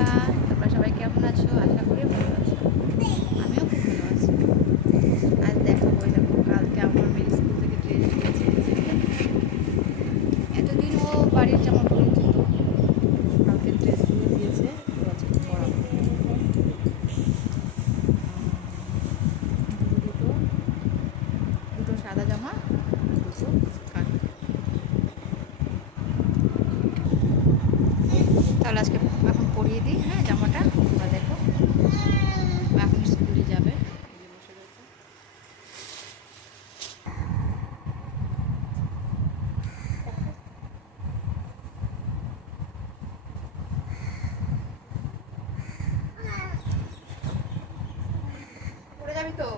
বন্ধুরা, তোমরা সবাই কেমন আছো? আশা করি ভালো আছো। আমিও খুব ভালো আছি। আজ দেখাবো, দেখো কালকে আমার মেয়ে স্কুল থেকে ড্রেস দিয়েছে। এতদিন ও বাড়ির জামা পরেছে, তো কালকে ড্রেসগুলো দিয়েছে, তো আজকে পরাবো। দুটো দুটো সাদা জামা, দুটো স্কার্ট। তাহলে আজকে এখন পরিয়ে দিই, হ্যাঁ জামাটা। তোমরা দেখো, এখন স্কুলে যাবে। বসে রয়েছে। পড়ে যাবি তো।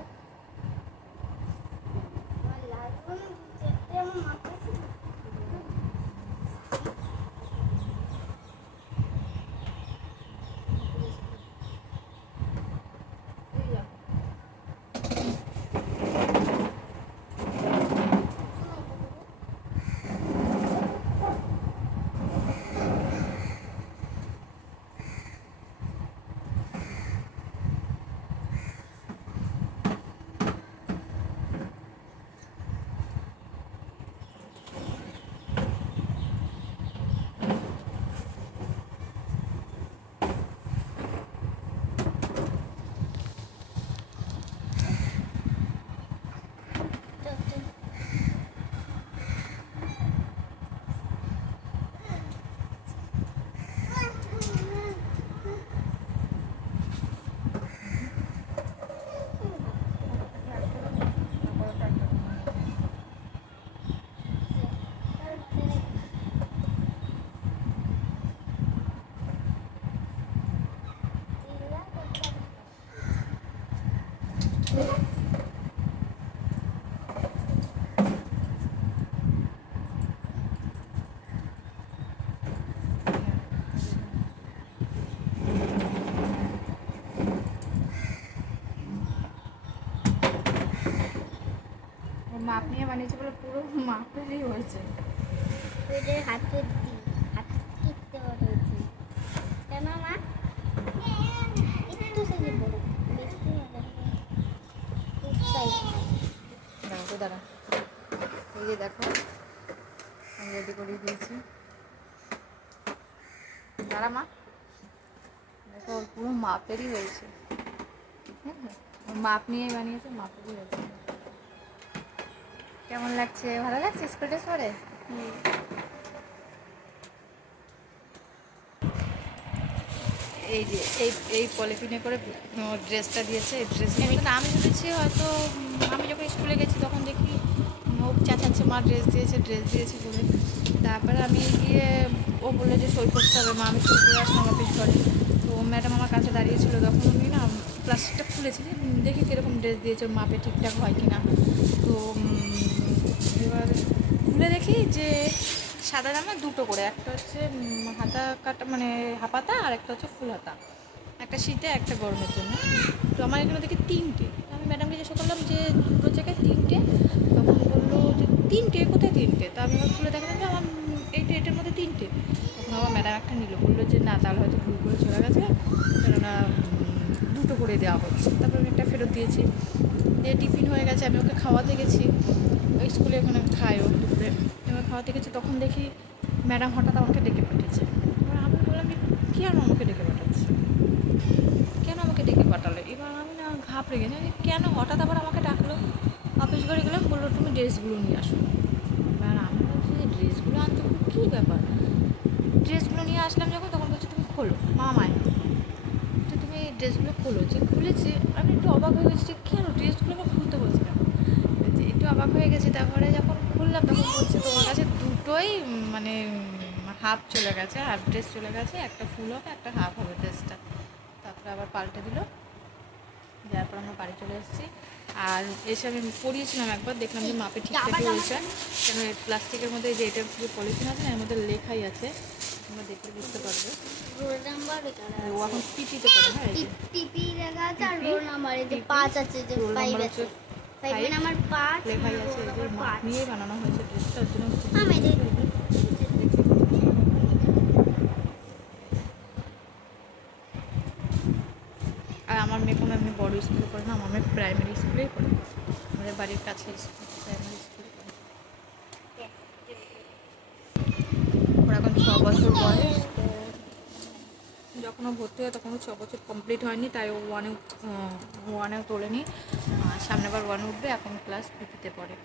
মাপ নিয়ে বানিয়েছে বলে পুরো মাপেরই হয়েছে। হাতে কিনতে হয়েছে কেন মা? একটু সাইজে বড়, বেশি দেখো দাঁড়া, এই যে দেখো আমি রেডি করে দিয়েছি। দাঁড়া মা, দেখো ওর পুরো মাপেরই হয়েছে। মাপ নিয়ে বানিয়েছে, মাপেরই হয়েছে। কেমন লাগছে? ভালো লাগছে স্কুল ড্রেস পরে? এই যে এই পলিথিনে করে ড্রেসটা দিয়েছে। এই ড্রেস আমি ভেবেছি হয়তো আমি যখন স্কুলে গেছি তখন দেখি ও চাচাচ্ছে মা ড্রেস দিয়েছে বলে। তারপরে আমি গিয়ে ও বললো যে সই করতে হবে, মা আমি সই করে আসলাম অফিস করে। তো ম্যাডাম আমার কাছে দাঁড়িয়েছিল, তখন আমি না প্লাস্টিকটা খুলেছি যে দেখি কীরকম ড্রেস দিয়েছে, ওর মাপে ঠিকঠাক হয় কি না। তো এবার খুলে দেখি যে সাদা জামা দুটো করে, একটা হচ্ছে হাতা কাটা মানে হাফাতা, আর একটা হচ্ছে ফুল হাতা, একটা শীতে একটা গরমের জন্য। তো আমার এখানে দেখি তিনটে। আমি ম্যাডামকে জিজ্ঞাসা করলাম যে দুটো জায়গায় তিনটে, তখন বললো যে তিনটে কোথায় তিনটে। তো আমি আবার খুলে দেখলাম যে আমার এটার মধ্যে তিনটে। তখন আবার ম্যাডাম একটা নিল, বললো যে না তাহলে হয়তো ভুল করে চলে গেছে, কেননা দুটো করে দেওয়া হচ্ছে। তারপর আমি একটা ফেরত দিয়েছি, দিয়ে টিফিন হয়ে গেছে, আমি ওকে খাওয়াতে গেছি। ওই স্কুলে ওখানে খায়ও দুপুরে। এবার খাওয়াতে গেছি, তখন দেখি ম্যাডাম হঠাৎ আমাকে ডেকে পাঠিয়েছে। এবার আমি বললাম যে কেন আমাকে ডেকে পাঠাচ্ছে, কেন আমাকে ডেকে পাঠালো? এবার আমি না ঘাবড়ে গেছি, কেন হঠাৎ আবার আমাকে ডাকলো। অফিস ঘরে গেলাম, বললো তুমি ড্রেসগুলো নিয়ে আসো। এবার আমি বলছি যে ড্রেসগুলো আনতে কী ব্যাপার। ড্রেসগুলো নিয়ে আসলাম যখন, তখন বলছি তুমি খোলো মামায়, যে তুমি ড্রেসগুলো খোলো। যে খুলেছি, আমি একটু অবাক হয়ে গেছি যে কেন ড্রেসগুলো আমার খুলতে বলছি কেন, একটু অবাক হয়ে গেছি। তারপরে যখন খুললাম তখন বলছে তোমার কাছে দুটোই মানে হাফ চলে গেছে, হাফ ড্রেস চলে গেছে, একটা ফুল হবে একটা হাফ হবে ড্রেসটা। তারপরে আবার পাল্টে দিল, যার পর আমরা বাড়ি চলে এসেছি। আর এসে আমি পরিয়েছিলাম একবার, দেখলাম যে মাপে ঠিকঠাকই হয়েছে। কেন এই প্লাস্টিকের মধ্যে যে এটা যে পলিথিন আছে না, এর মধ্যে লেখাই আছে, তোমরা দেখলে বুঝতে পারবে। রোল নাম্বার ও এখন পিপিতে পড়ে, হ্যাঁ টিপি লেখা আছে, আর রোল নাম্বার এই যে 5 আছে, যে 5 আছে, 5 মানে আমার 5 লেখাই আছে। এই যে মাপ নিয়েই বানানো হয়েছে ড্রেসটা, ওর জন্য আমি এমনি বড় স্কুলে পড়ে না, মামার প্রাইমারি স্কুলেই পড়ে, আমাদের বাড়ির কাছে স্কুল, প্রাইমারি স্কুলে পড়ে। ওর এখন 6 বছর বয়স, তো যখন ও ভর্তি হয় তখন 6 বছর কমপ্লিট হয়নি, তাই ও ওয়ানেও তোলেনি। সামনে আবার ওয়ানে উঠবে, এখন ক্লাস 2তে পড়ে।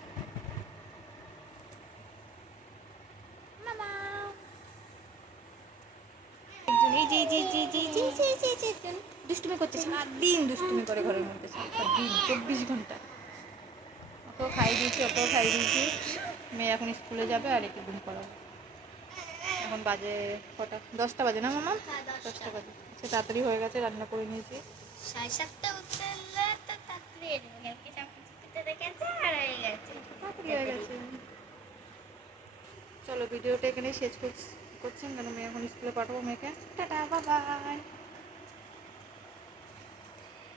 একজন এই যে এই যে এই যে এই যে এই যে এই যে এই যে একজন দুষ্টুমি করছে, সারাদিন দুষ্টুমি করে ঘরের মধ্যে, সারাদিন 24 ঘন্টা। ওকেও খাইয়ে দিয়েছি, ওকেও খাইয়ে দিয়েছি। মেয়ে এখন স্কুলে যাবে আর একটু ঘুম করাবো। এখন বাজে কটা, 10টা বাজে না মামা? হ্যাঁ, 10টা বাজে। সে তাড়াতাড়ি হয়ে গেছে, রান্না করে নিয়েছি। 7:30 উঠলে তো তাড়াতাড়ি এনে কি চাকরিতে দেখেছে আর হয়ে গেছে। তাড়াতাড়ি হয়ে গেছে। চলো ভিডিওটা এখানে শেষ করছি, কারণ মেয়ে এখন স্কুলে পাঠাবো মেয়েকে। Tata, bye bye.